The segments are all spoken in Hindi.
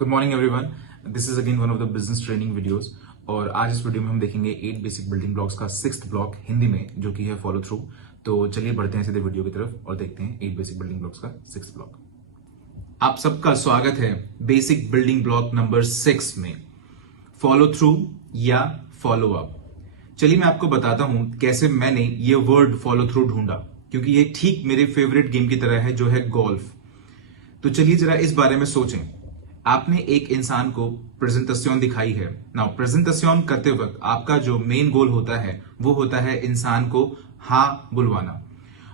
Good morning everyone, this is again one of the business training videos. और आज इस वीडियो में हम देखेंगे 8 बेसिक बिल्डिंग ब्लॉक्स का 6th ब्लॉक हिंदी में, जो कि है फॉलो थ्रू। तो चलिए बढ़ते हैं सीधे वीडियो की तरफ और देखते हैं 8 बेसिक बिल्डिंग ब्लॉक्स का 6th ब्लॉक। आप सबका स्वागत है बेसिक बिल्डिंग ब्लॉक नंबर 6 में, फॉलो थ्रू या फॉलो अप। चलिए मैं आपको बताता हूं कैसे मैंने ये वर्ड फॉलो थ्रू ढूंढा, क्योंकि ये ठीक मेरे फेवरेट गेम की तरह है जो है गोल्फ। तो चलिए जरा इस बारे में सोचें। आपने एक इंसान को प्रेजेंटेशन दिखाई है। नाउ प्रेजेंटेशन करते वक्त आपका जो मेन गोल होता है वो होता है इंसान को हाँ बुलवाना।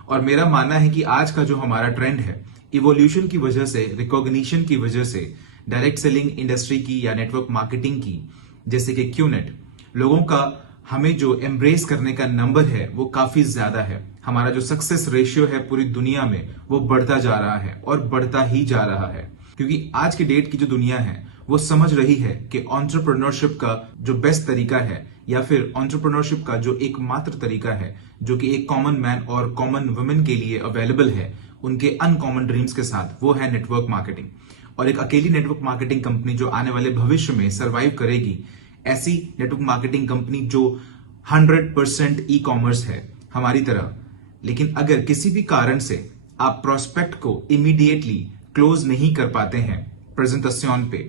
और मेरा मानना है कि आज का जो हमारा ट्रेंड है, इवोल्यूशन की वजह से, रिकॉग्निशन की वजह से, डायरेक्ट सेलिंग इंडस्ट्री की या नेटवर्क मार्केटिंग की, जैसे कि क्यूनेट, लोगों का हमें जो एम्ब्रेस करने का नंबर है वो काफी ज्यादा है। हमारा जो सक्सेस रेशियो है पूरी दुनिया में वो बढ़ता जा रहा है और बढ़ता ही जा रहा है, क्योंकि आज की डेट की जो दुनिया है वो समझ रही है कि एंटरप्रेन्योरशिप का जो बेस्ट तरीका है, या फिर एंटरप्रेन्योरशिप का जो एकमात्र तरीका है जो कि एक कॉमन मैन और कॉमन वुमेन के लिए अवेलेबल है उनके अनकॉमन ड्रीम्स के साथ, वो है नेटवर्क मार्केटिंग। और एक अकेली नेटवर्क मार्केटिंग कंपनी जो आने वाले भविष्य में सर्वाइव करेगी, ऐसी नेटवर्क मार्केटिंग कंपनी जो 100% ई कॉमर्स है हमारी तरह। लेकिन अगर किसी भी कारण से आप प्रोस्पेक्ट को इमीडिएटली क्लोज नहीं कर पाते हैं प्रेजेंटेशन पे,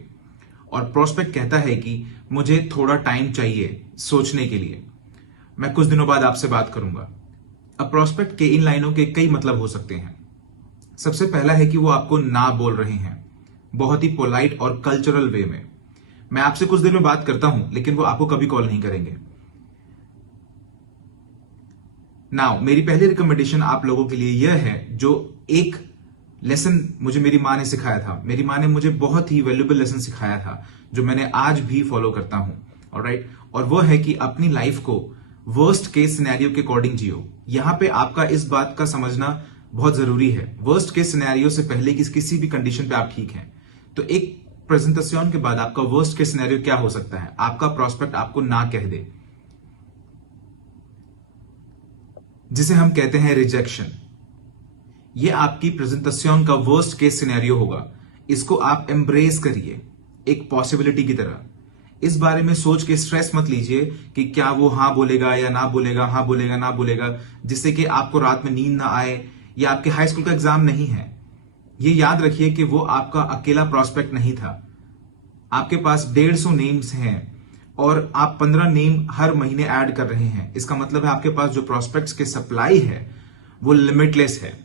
और प्रोस्पेक्ट कहता है कि मुझे थोड़ा टाइम चाहिए सोचने के लिए, मैं कुछ दिनों बाद आपसे बात करूंगा। अब प्रोस्पेक्ट के इन लाइनों के कई मतलब हो सकते हैं। सबसे पहला है कि वो आपको ना बोल रहे हैं बहुत ही पोलाइट और कल्चरल वे में, मैं आपसे कुछ देर में बात करता हूं, लेकिन वो आपको कभी कॉल नहीं करेंगे। नाउ मेरी पहली रिकमेंडेशन आप लोगों के लिए यह है, जो एक लेसन मुझे मेरी माँ ने सिखाया था। मेरी माँ ने मुझे बहुत ही वैल्यूएबल लेसन सिखाया था जो मैंने आज भी फॉलो करता हूं। ऑलराइट, और वो है कि अपनी लाइफ को वर्स्ट केस सिनेरियो के अकॉर्डिंग जियो। यहां पे आपका इस बात का समझना बहुत जरूरी है, वर्स्ट केस सिनेरियो से पहले किसी भी कंडीशन पे आप ठीक हैं। तो एक प्रेजेंटेशन के बाद आपका वर्स्ट केस सिनेरियो क्या हो सकता है? आपका प्रोस्पेक्ट आपको ना कह दे, जिसे हम कहते हैं रिजेक्शन। ये आपकी प्रेजेंटेशन का वर्स्ट केस सिनेरियो होगा। इसको आप एम्ब्रेस करिए एक पॉसिबिलिटी की तरह। इस बारे में सोच के स्ट्रेस मत लीजिए कि क्या वो हाँ बोलेगा या ना बोलेगा, हाँ बोलेगा ना बोलेगा, जिससे कि आपको रात में नींद ना आए। या आपके हाई स्कूल का एग्जाम नहीं है। ये याद रखिए कि वो आपका अकेला प्रोस्पेक्ट नहीं था। आपके पास 150 नेम्स हैं और आप 15 नेम हर महीने ऐड कर रहे हैं। इसका मतलब है आपके पास जो प्रोस्पेक्ट्स के सप्लाई है वो लिमिटलेस है।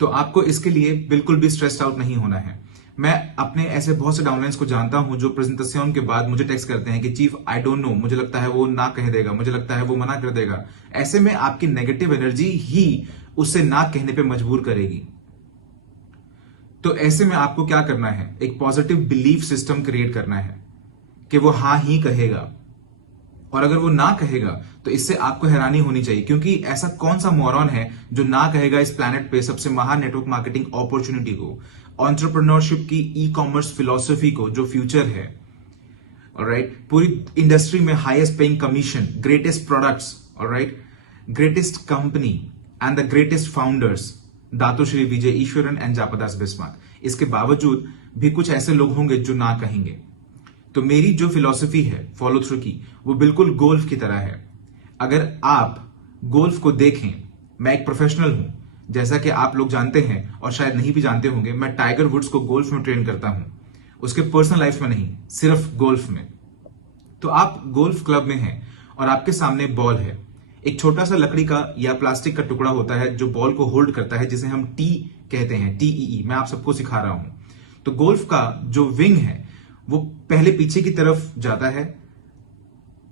तो आपको इसके लिए बिल्कुल भी स्ट्रेस्ड आउट नहीं होना है। मैं अपने ऐसे बहुत से डाउनलाइंस को जानता हूं जो प्रेजेंटेशन के बाद मुझे टेक्स्ट करते हैं कि चीफ आई डोंट नो, मुझे लगता है वो ना कह देगा, मुझे लगता है वो मना कर देगा। ऐसे में आपकी नेगेटिव एनर्जी ही उससे ना कहने पे मजबूर करेगी। तो ऐसे में आपको क्या करना है, एक पॉजिटिव बिलीफ सिस्टम क्रिएट करना है कि वो हाँ ही कहेगा। और अगर वो ना कहेगा तो इससे आपको हैरानी होनी चाहिए, क्योंकि ऐसा कौन सा मोरॉन है जो ना कहेगा इस प्लैनेट पे सबसे महान नेटवर्क मार्केटिंग अपॉर्चुनिटी को, एंटरप्रेन्योरशिप की, ई कॉमर्स फिलॉसफी को, जो फ्यूचर है। ऑलराइट, पूरी इंडस्ट्री में highest paying commission, greatest products, alright, greatest company and the greatest founders, Dato Sri Vijay Eswaran and जापदास बिस्मार्क। इसके बावजूद भी कुछ ऐसे लोग होंगे जो ना कहेंगे। तो मेरी जो फिलॉसफी है फॉलो थ्रू की, वो बिल्कुल गोल्फ की तरह है। अगर आप गोल्फ को देखें, मैं एक प्रोफेशनल हूं, जैसा कि आप लोग जानते हैं और शायद नहीं भी जानते होंगे। मैं टाइगर वुड्स को गोल्फ में ट्रेन करता हूं, उसके पर्सनल लाइफ में नहीं, सिर्फ गोल्फ में। तो आप गोल्फ क्लब में हैं और आपके सामने बॉल है। एक छोटा सा लकड़ी का या प्लास्टिक का टुकड़ा होता है जो बॉल को होल्ड करता है, जिसे हम टी कहते हैं, TEE। मैं आप सबको सिखा रहा हूं। तो गोल्फ का जो विंग है वो पहले पीछे की तरफ जाता है,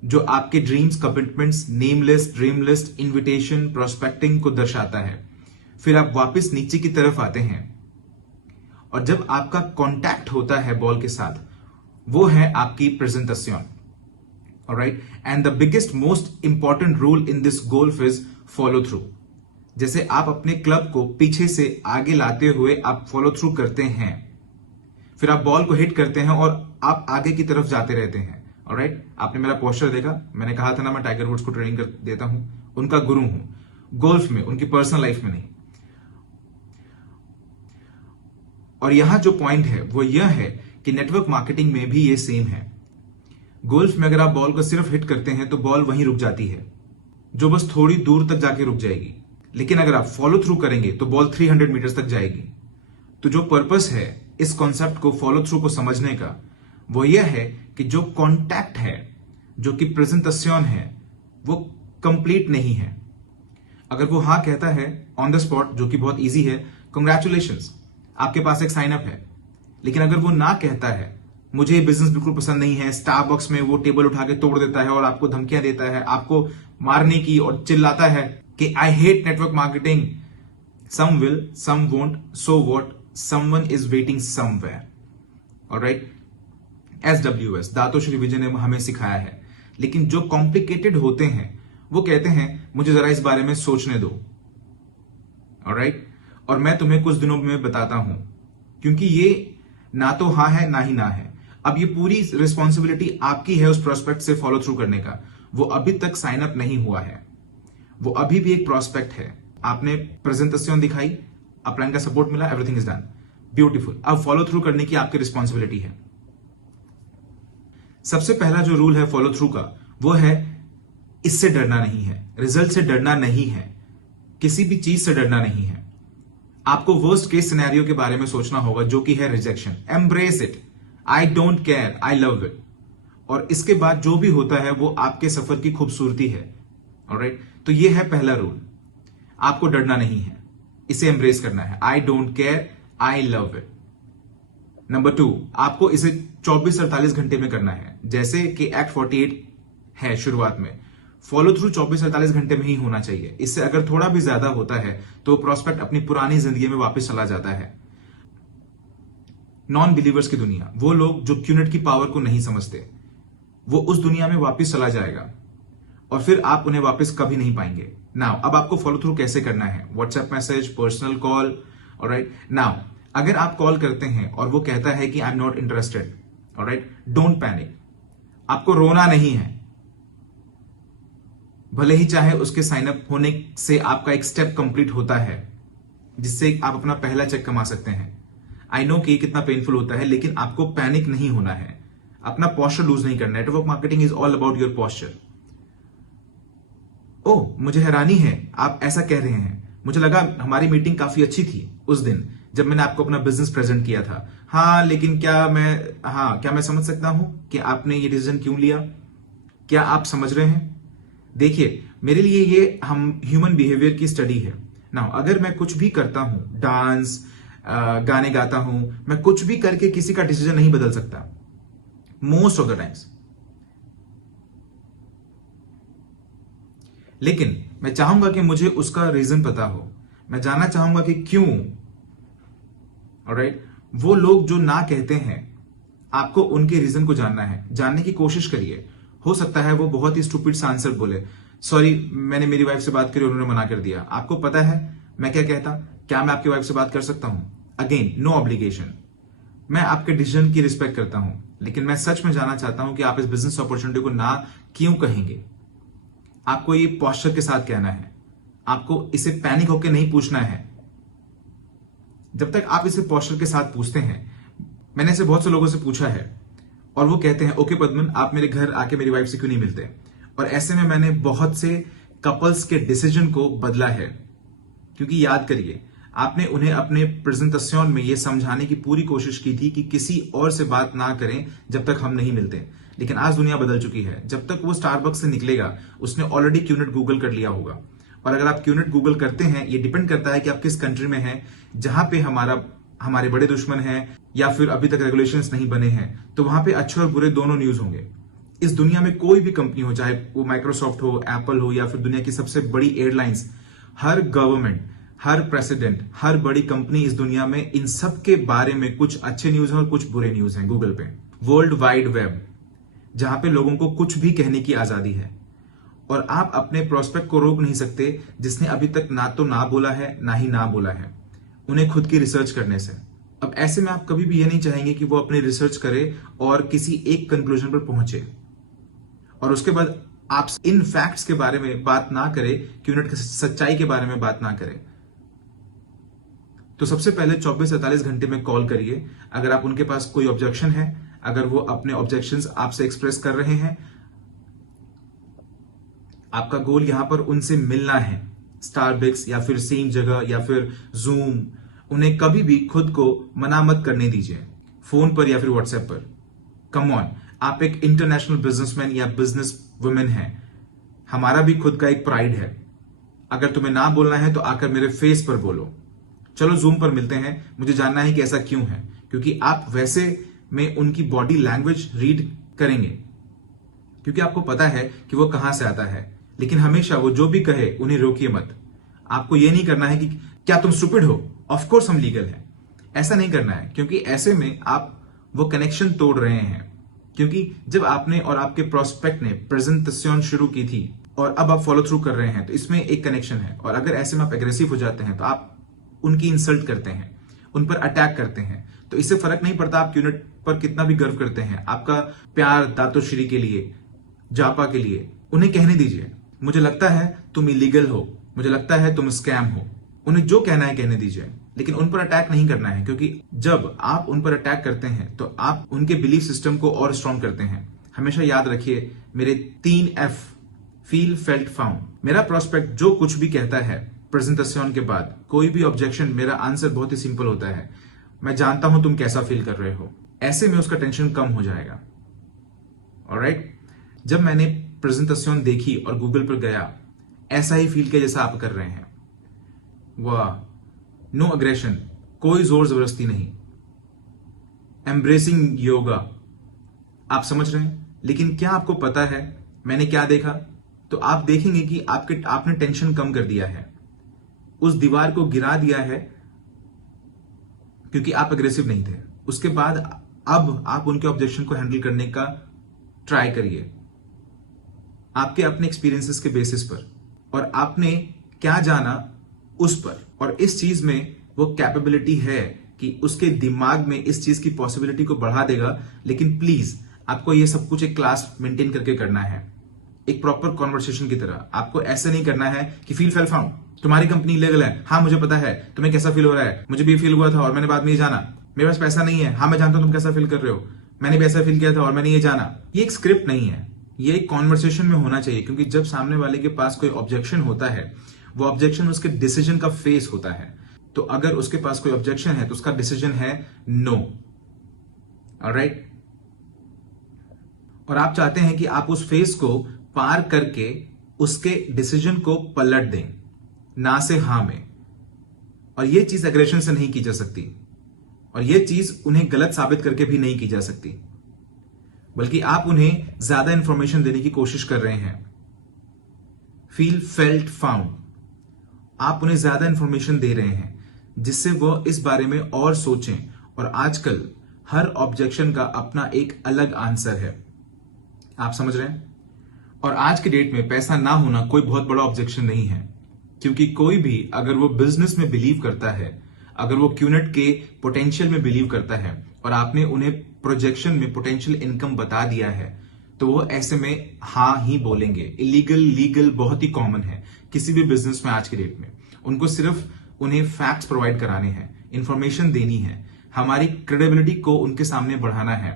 जो आपके dreams, commitments, name list, dream list, invitation, prospecting को दर्शाता है। फिर आप वापस नीचे की तरफ आते हैं और जब आपका कांटेक्ट होता है बॉल के साथ, वो है आपकी presentation. Alright, and the biggest most important rule in this golf is follow through. जैसे आप अपने क्लब को पीछे से आगे लाते हुए आप फॉलो थ्रू करते हैं, फिर आप बॉल को हिट करते हैं और आप आगे की तरफ जाते रहते हैं। ऑलराइट, आपने मेरा पोस्टर देखा, मैंने कहा था ना मैं टाइगर वुड्स को ट्रेनिंग कर देता हूं, उनका गुरु हूं गोल्फ में, उनकी पर्सनल लाइफ में नहीं। और यहां जो पॉइंट है वो यह है कि नेटवर्क मार्केटिंग में भी ये सेम है। गोल्फ में अगर आप बॉल को सिर्फ हिट करते हैं तो बॉल वहीं रुक जाती है, जो बस थोड़ी दूर तक जाके रुक जाएगी। लेकिन अगर आप फॉलो थ्रू करेंगे तो बॉल 300 मीटर्स तक जाएगी। तो जो पर्पस है इस कॉन्सेप्ट को फॉलो थ्रू को समझने का, वो यह है कि जो कॉन्टैक्ट है, जो कि प्रेजेंटेशन है, वो कंप्लीट नहीं है। अगर वो हाँ कहता है ऑन द स्पॉट, जो कि बहुत इजी है, कंग्रेचुलेशंस, आपके पास एक साइन अप है। लेकिन अगर वो ना कहता है मुझे ये बिजनेस बिल्कुल पसंद नहीं है, स्टारबक्स में वो टेबल उठा के तोड़ देता है और आपको धमकियां देता है, आपको मारने की, और चिल्लाता है कि I hate network marketing, some will, some won't, so what, someone is waiting somewhere. Alright, SWS, Datoshri Vijay ने हमें सिखाया है। लेकिन जो कॉम्प्लिकेटेड होते हैं वो कहते हैं मुझे जरा इस बारे में सोचने दो। ऑलराइट, और मैं तुम्हें कुछ दिनों में बताता हूं, क्योंकि ये ना तो हाँ है ना ही ना है। अब ये पूरी रिस्पॉन्सिबिलिटी आपकी है उस प्रोस्पेक्ट से फॉलो थ्रू करने का। वो अभी तक साइन अप नहीं हुआ है, वो अभी भी एक प्रोस्पेक्ट है। आपने प्रेजेंटेशन दिखाई, अपलाइन का सपोर्ट मिला, एवरीथिंग इज डन, ब्यूटीफुल। अब फॉलो थ्रू करने की आपकी रिस्पॉन्सिबिलिटी है। सबसे पहला जो रूल है फॉलो थ्रू का, वो है इससे डरना नहीं है, रिजल्ट से डरना नहीं है, किसी भी चीज से डरना नहीं है। आपको वर्स्ट केस सिनेरियो के बारे में सोचना होगा, जो कि है rejection. Embrace it, I don't care, I love it. और इसके बाद जो भी होता है वो आपके सफर की खूबसूरती है। ऑलराइट, तो ये है पहला रूल, आपको डरना नहीं है, इसे एम्ब्रेस करना है। I don't care, I love it. Number 2, आपको इसे 24-48 घंटे में करना है, जैसे कि एक्ट 48 है शुरुआत में। फॉलो थ्रू 24-48 घंटे में ही होना चाहिए। इससे अगर थोड़ा भी ज्यादा होता है तो प्रोस्पेक्ट अपनी पुरानी जिंदगी में वापस चला जाता है। नॉन बिलीवर्स की दुनिया, वो लोग जो क्यूनेट की पावर को नहीं समझते, वो उस दुनिया में वापस चला जाएगा और फिर आप उन्हें वापस कभी नहीं पाएंगे। नाउ अब आपको फॉलो थ्रू कैसे करना है? WhatsApp message, personal call. Alright, now अगर आप कॉल करते हैं और वो कहता है कि I am not interested, alright, don't panic. आपको रोना नहीं है, भले ही चाहे उसके साइन अप होने से आपका एक स्टेप कंप्लीट होता है, जिससे आप अपना पहला चेक कमा सकते हैं। आई नो कि कितना पेनफुल होता है, लेकिन आपको पैनिक नहीं होना है, अपना पोस्चर लूज नहीं करना। Network marketing is all about your posture. Oh, मुझे हैरानी है आप ऐसा कह रहे हैं, मुझे लगा हमारी मीटिंग काफी अच्छी थी उस दिन जब मैंने आपको अपना बिजनेस प्रेजेंट किया था। हाँ, लेकिन क्या मैं समझ सकता हूं कि आपने ये डिसीजन क्यों लिया? क्या आप समझ रहे हैं? देखिए, मेरे लिए ये हम ह्यूमन बिहेवियर की स्टडी है ना। अगर मैं कुछ भी करता हूं, डांस, गाने गाता हूं, मैं कुछ भी करके किसी का डिसीजन नहीं बदल सकता मोस्ट ऑफ द टाइम्स। लेकिन मैं चाहूंगा कि मुझे उसका रीजन पता हो, मैं जानना चाहूंगा कि क्यों। ऑलराइट, वो लोग जो ना कहते हैं, आपको उनके रीजन को जानना है, जानने की कोशिश करिए। हो सकता है वो बहुत ही स्टूपिड सा आंसर बोले, सॉरी मैंने मेरी वाइफ से बात करी, उन्होंने मना कर दिया। आपको पता है मैं क्या कहता? क्या मैं आपकी वाइफ से बात कर सकता हूं? Again, no obligation. मैं आपके डिसीजन की रिस्पेक्ट करता हूं, लेकिन मैं सच में जानना चाहता हूं कि आप इस बिजनेस अपॉर्चुनिटी को ना क्यों कहेंगे। आपको ये पोस्चर के साथ कहना है, आपको इसे पैनिक होकर नहीं पूछना है। जब तक आप इसे पोस्चर के साथ पूछते हैं, मैंने इसे बहुत से लोगों से पूछा है और वो कहते हैं ओके पद्मन, आप मेरे घर आके मेरी वाइफ से क्यों नहीं मिलते? और ऐसे में मैंने बहुत से कपल्स के डिसीजन को बदला है, क्योंकि याद करिए, आपने उन्हें अपने प्रेजेंटेशन में यह समझाने की पूरी कोशिश की थी कि किसी और से बात ना करें जब तक हम नहीं मिलते। लेकिन आज दुनिया बदल चुकी है। जब तक वो स्टारबक्स से निकलेगा, उसने ऑलरेडी क्यूनेट गूगल कर लिया होगा। और अगर आप क्यूनेट गूगल करते हैं, ये डिपेंड करता है कि आप किस कंट्री में हैं, जहां पे हमारे बड़े दुश्मन हैं या फिर अभी तक रेगुलेशंस नहीं बने हैं, तो वहां पे अच्छे और बुरे दोनों न्यूज होंगे। इस दुनिया में कोई भी कंपनी हो, चाहे वो माइक्रोसॉफ्ट हो, एप्पल हो या फिर दुनिया की सबसे बड़ी एयरलाइंस, हर गवर्नमेंट, हर प्रेसिडेंट, हर बड़ी कंपनी इस दुनिया में, इन सब के बारे में कुछ अच्छे न्यूज हैं और कुछ बुरे न्यूज हैं। गूगल पे वर्ल्ड वाइड वेब, जहां पे लोगों को कुछ भी कहने की आजादी है, और आप अपने प्रोस्पेक्ट को रोक नहीं सकते जिसने अभी तक ना तो ना बोला है ना ही ना बोला है, उन्हें खुद की रिसर्च करने से। अब ऐसे में आप कभी भी ये नहीं चाहेंगे कि वो अपनी रिसर्च करे और किसी एक कंक्लूजन पर पहुंचे और उसके बाद आप इन फैक्ट्स के बारे में बात ना करें, क्यूनेट की सच्चाई के बारे में बात ना करें। तो सबसे पहले 24-48 घंटे में कॉल करिए। अगर आप उनके पास कोई ऑब्जेक्शन है, अगर वो अपने ऑब्जेक्शंस आपसे एक्सप्रेस कर रहे हैं, आपका गोल यहां पर उनसे मिलना है, स्टारबक्स या फिर सेम जगह या फिर जूम, उन्हें कभी भी खुद को मना मत करने दीजिए, फोन पर या फिर व्हाट्सएप पर। कम ऑन, आप एक इंटरनेशनल बिजनेसमैन या बिजनेस वुमेन हैं, हमारा भी खुद का एक प्राइड है। अगर तुम्हें ना बोलना है तो आकर मेरे फेस पर बोलो। चलो जूम पर मिलते हैं, मुझे जानना है कि ऐसा क्यों है, क्योंकि आप वैसे में उनकी बॉडी लैंग्वेज रीड करेंगे, क्योंकि आपको पता है कि वो कहां से आता है। लेकिन हमेशा वो जो भी कहे उन्हें रोकिए मत। आपको ये नहीं करना है कि क्या तुम स्टूपिड हो, ऑफ कोर्स हम लीगल हैं, ऐसा नहीं करना है, क्योंकि ऐसे में आप वो कनेक्शन तोड़ रहे हैं। क्योंकि जब आपने और आपके प्रोस्पेक्ट ने प्रेजेंटेशन शुरू की थी और अब आप फॉलो थ्रू कर रहे हैं, तो इसमें एक कनेक्शन है। और अगर ऐसे में आप एग्रेसिव हो जाते हैं तो आप उनकी इंसल्ट करते हैं, उन पर अटैक करते हैं, तो इससे फर्क नहीं पड़ता आप यूनिट पर कितना भी गर्व करते हैं। आपका प्यार दातोश्री के लिए, जापा के लिए, उन्हें कहने दीजिए मुझे लगता है तुम इलीगल हो, मुझे लगता है तुम स्कैम हो। उन्हें जो कहना है कहने दीजिए, लेकिन उन पर अटैक नहीं करना है, क्योंकि जब आप उन पर अटैक करते हैं तो आप उनके बिलीफ सिस्टम को और स्ट्रॉन्ग करते हैं। हमेशा याद रखिए मेरे 3 F, फील, फेल्ट, फाउंड। मेरा प्रोस्पेक्ट जो कुछ भी कहता है प्रेजेंटेशन के बाद, कोई भी ऑब्जेक्शन, मेरा आंसर बहुत ही सिंपल होता है, मैं जानता हूं तुम कैसा फील कर रहे हो। ऐसे में उसका टेंशन कम हो जाएगा। ऑलराइट, जब मैंने प्रेजेंटेशन देखी और गूगल पर गया, ऐसा ही फील किया जैसा आप कर रहे हैं। वाह, नो अग्रेशन, कोई जोर जबरदस्ती नहीं, एम्ब्रेसिंग योगा, आप समझ रहे हैं। लेकिन क्या आपको पता है मैंने क्या देखा? तो आप देखेंगे कि आपने टेंशन कम कर दिया है, उस दीवार को गिरा दिया है, क्योंकि आप अग्रेसिव नहीं थे। उसके बाद अब आप उनके ऑब्जेक्शन को हैंडल करने का ट्राई करिए, आपके अपने एक्सपीरियंसेस के बेसिस पर, और आपने क्या जाना उस पर। और इस चीज में वो कैपेबिलिटी है कि उसके दिमाग में इस चीज की पॉसिबिलिटी को बढ़ा देगा। लेकिन प्लीज आपको ये सब कुछ एक क्लास मेंटेन करके करना है, एक प्रॉपर कॉन्वर्सेशन की तरह। आपको ऐसे नहीं करना है कि फील, फेल, फाउंड, तुम्हारी कंपनी इलीगल है, हाँ मुझे पता है, तुम्हें कैसा फील हो रहा है, मुझे भी फील हुआ था और मैंने बाद में ये जाना, मेरे पास पैसा नहीं है, हाँ मैं जानता हूं तुम कैसा फील कर रहे हो, मैंने भी ऐसा फील किया था और मैंने ये जाना। ये एक स्क्रिप्ट नहीं है, ये एक कॉन्वर्सेशन में होना चाहिए। क्योंकि जब सामने वाले के पास कोई ऑब्जेक्शन होता है, वो ऑब्जेक्शन उसके डिसीजन का फेस होता है। तो अगर उसके पास कोई ऑब्जेक्शन है तो उसका डिसीजन है नो। ऑलराइट, और आप चाहते हैं कि आप उस फेस को पार करके उसके डिसीजन को पलट दें, ना से हां में। और यह चीज एग्रेशन से नहीं की जा सकती, और यह चीज उन्हें गलत साबित करके भी नहीं की जा सकती, बल्कि आप उन्हें ज्यादा इंफॉर्मेशन देने की कोशिश कर रहे हैं। फील, फेल्ट, फाउंड, आप उन्हें ज्यादा इंफॉर्मेशन दे रहे हैं जिससे वो इस बारे में और सोचें। और आजकल हर ऑब्जेक्शन का अपना एक अलग आंसर है, आप समझ रहे हैं। और आज के डेट में पैसा ना होना कोई बहुत बड़ा ऑब्जेक्शन नहीं है, क्योंकि कोई भी अगर वो बिजनेस में बिलीव करता है, अगर वो क्यूनेट के पोटेंशियल में बिलीव करता है और आपने उन्हें प्रोजेक्शन में पोटेंशियल इनकम बता दिया है, तो वो ऐसे में हाँ ही बोलेंगे। इलीगल, लीगल बहुत ही कॉमन है किसी भी बिजनेस में आज के डेट में। उनको सिर्फ उन्हें फैक्ट्स प्रोवाइड कराने हैं, इंफॉर्मेशन देनी है, हमारी क्रेडिबिलिटी को उनके सामने बढ़ाना है।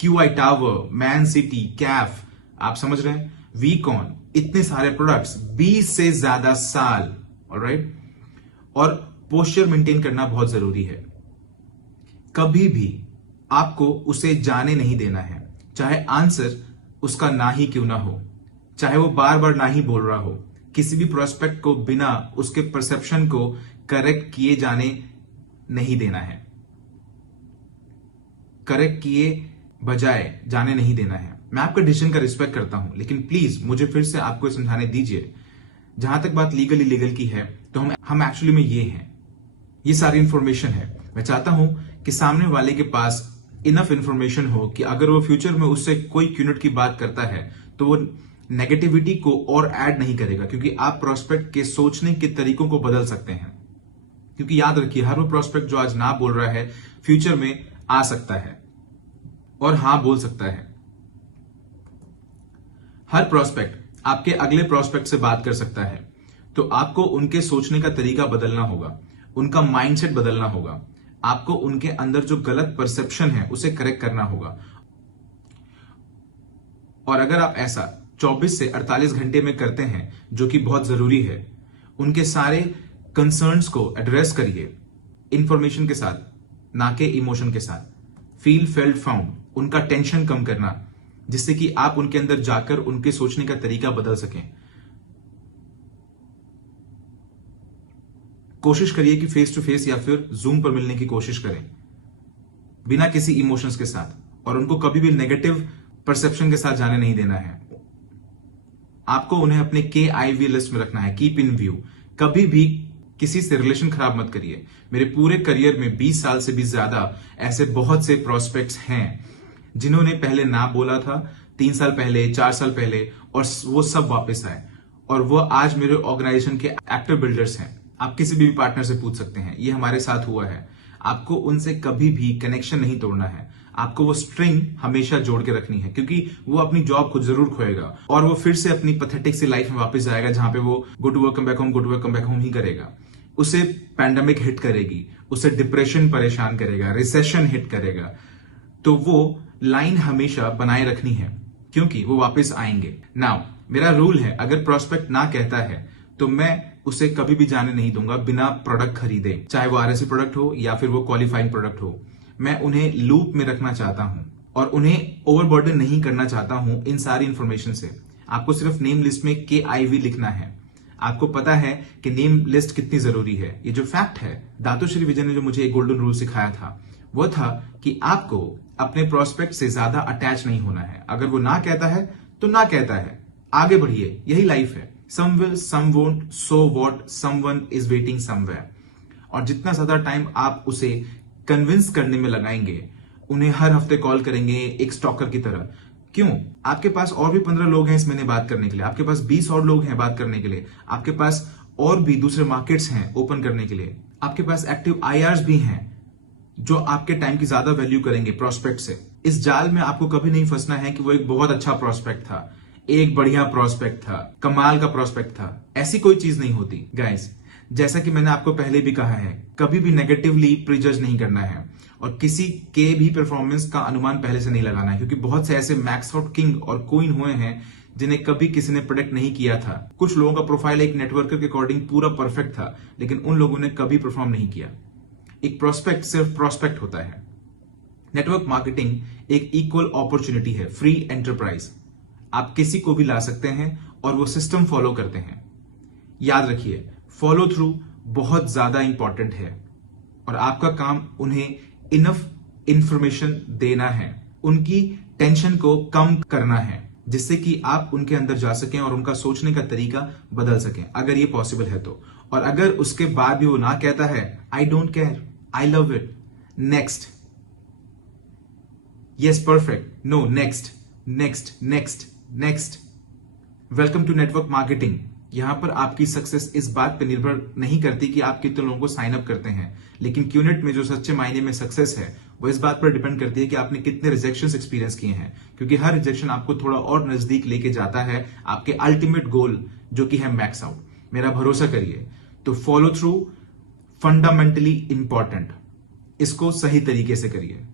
QI tower, man city, Kaif, आप समझ रहे हैं, वीकॉन, इतने सारे प्रोडक्ट्स, 20 से ज्यादा साल। ऑलराइट, और पोस्चर मेंटेन करना बहुत जरूरी है। कभी भी आपको उसे जाने नहीं देना है, चाहे आंसर उसका ना ही क्यों ना हो, चाहे वो बार बार ना ही बोल रहा हो। किसी भी प्रोस्पेक्ट को बिना उसके परसेप्शन को करेक्ट किए जाने नहीं देना है, करेक्ट किए बजाय जाने नहीं देना है। मैं आपके डिसीजन का रिस्पेक्ट करता हूं, लेकिन प्लीज मुझे फिर से आपको समझाने दीजिए। जहां तक बात लीगल इलीगल की है, तो हम एक्चुअली में ये हैं, ये सारी इंफॉर्मेशन है। मैं चाहता हूं कि सामने वाले के पास इनफ इंफॉर्मेशन हो कि अगर वो फ्यूचर में उससे कोई यूनिट की बात करता है तो वो नेगेटिविटी को और ऐड नहीं करेगा, क्योंकि आप प्रोस्पेक्ट के सोचने के तरीकों को बदल सकते हैं। क्योंकि याद रखिए, हर वो प्रोस्पेक्ट जो आज ना बोल रहा है, फ्यूचर में आ सकता है और हां बोल सकता है। हर प्रोस्पेक्ट आपके अगले प्रोस्पेक्ट से बात कर सकता है, तो आपको उनके सोचने का तरीका बदलना होगा। उनका माइंडसेट बदलना होगा। आपको उनके अंदर जो गलत परसेप्शन है उसे करेक्ट करना होगा। और अगर आप ऐसा 24 से 48 घंटे में करते हैं, जो कि बहुत जरूरी है, उनके सारे कंसर्न्स को एड्रेस करिए इंफॉर्मेशन के साथ, ना के इमोशन के साथ। फील फेल्ट फाउंड, उनका टेंशन कम करना, जिससे कि आप उनके अंदर जाकर उनके सोचने का तरीका बदल सकें। कोशिश करिए कि फेस टू फेस या फिर जूम पर मिलने की कोशिश करें, बिना किसी इमोशंस के साथ, और उनको कभी भी नेगेटिव परसेप्शन के साथ जाने नहीं देना है। आपको उन्हें अपने KIV लिस्ट में रखना है, कीप इन व्यू। कभी भी किसी से रिलेशन खराब मत करिए। मेरे पूरे करियर में 20 साल से भी ज्यादा ऐसे बहुत से प्रोस्पेक्ट्स हैं जिन्होंने पहले ना बोला था, 3 साल पहले, 4 साल पहले, और वो सब वापस आए, और वो आज मेरे ऑर्गेनाइजेशन के एक्टिव बिल्डर्स हैं। आप किसी भी पार्टनर से पूछ सकते हैं, ये हमारे साथ हुआ है। आपको उनसे कभी भी कनेक्शन नहीं तोड़ना है, आपको वो स्ट्रिंग हमेशा जोड़ के रखनी है, क्योंकि वो अपनी जॉब को जरूर खोएगा और वो फिर से अपनी पैथेटिक सी लाइफ में वापस जाएगा, जहां पे वो go to work come back home, go to work come back home ही करेगा। उसे पैंडेमिक हिट करेगी, उसे डिप्रेशन परेशान करेगा, रिसेशन हिट करेगा। तो वो लाइन हमेशा बनाए रखनी है, क्योंकि वो वापस आएंगे। नाउ मेरा रूल है, अगर प्रोस्पेक्ट ना कहता है तो मैं उसे कभी भी जाने नहीं दूंगा बिना प्रोडक्ट खरीदे, चाहे वो RSE प्रोडक्ट हो या फिर वो क्वालिफाइंग प्रोडक्ट हो। मैं उन्हें लूप में रखना चाहता हूं और उन्हें ओवरबर्डन नहीं करना चाहता हूं इन सारी इंफॉर्मेशन से। आपको सिर्फ नेम लिस्ट में KIV लिखना है। आपको पता है कि नेम लिस्ट कितनी जरूरी है। ये जो फैक्ट है, दातोश्री विजय ने जो मुझे एक गोल्डन रूल सिखाया था, वो था कि आपको अपने प्रोस्पेक्ट से ज्यादा अटैच नहीं होना है। अगर वो ना कहता है तो ना कहता है, आगे बढ़िए, यही लाइफ है। Some will, some won't, so what, someone is waiting somewhere. और जितना ज्यादा टाइम आप उसे कन्विंस करने में लगाएंगे, उन्हें हर हफ्ते कॉल करेंगे एक स्टॉकर की तरह। क्यों? आपके पास और भी 15 लोग हैं इस महीने बात करने के लिए, आपके पास 20 और लोग हैं बात करने के लिए, आपके पास और भी दूसरे मार्केट्स हैं ओपन करने के लिए, आपके पास एक्टिव IRs भी हैं जो आपके टाइम की ज्यादा वैल्यू करेंगे प्रोस्पेक्ट से। इस जाल में आपको कभी नहीं फंसना है कि वो एक बहुत अच्छा प्रोस्पेक्ट था, एक बढ़िया प्रोस्पेक्ट था, कमाल का प्रोस्पेक्ट था। ऐसी कोई चीज नहीं होती गाइस। जैसा कि मैंने आपको पहले भी कहा है, कभी भी नेगेटिवली प्रीजज नहीं करना है और किसी के भी परफॉर्मेंस का अनुमान पहले से नहीं लगाना है, क्योंकि बहुत से ऐसे मैक्स आउट किंग और क्वीन हुए हैं जिन्हें कभी किसी ने प्रेडिक्ट नहीं किया था। कुछ लोगों का प्रोफाइल एक नेटवर्कर के अकॉर्डिंग पूरा परफेक्ट था, लेकिन उन लोगों ने कभी परफॉर्म नहीं किया। एक प्रोस्पेक्ट सिर्फ प्रोस्पेक्ट होता है। नेटवर्क मार्केटिंग एक इक्वल अपॉर्चुनिटी है, फ्री एंटरप्राइज। आप किसी को भी ला सकते हैं और वो सिस्टम फॉलो करते हैं। याद रखिए, फॉलो थ्रू बहुत ज्यादा इंपॉर्टेंट है और आपका काम उन्हें इनफ इंफॉर्मेशन देना है, उनकी टेंशन को कम करना है, जिससे कि आप उनके अंदर जा सकें और उनका सोचने का तरीका बदल सकें, अगर ये पॉसिबल है तो। और अगर उसके बाद भी वो ना कहता है, I don't care, I love it, next, yes perfect, no, next, next, next, next. Welcome to network marketing. यहां पर आपकी सक्सेस इस बात पर निर्भर नहीं करती कि आप कितने लोगों को साइन अप करते हैं, लेकिन क्यूनेट में जो सच्चे मायने में सक्सेस है वो इस बात पर डिपेंड करती है कि आपने कितने रिजेक्शंस एक्सपीरियंस किए हैं, क्योंकि हर रिजेक्शन आपको थोड़ा और नजदीक लेके जाता है आपके अल्टीमेट गोल, जो कि है मैक्स आउट। मेरा भरोसा करिए। तो फॉलो थ्रू फंडामेंटली इंपॉर्टेंट, इसको सही तरीके से करिए।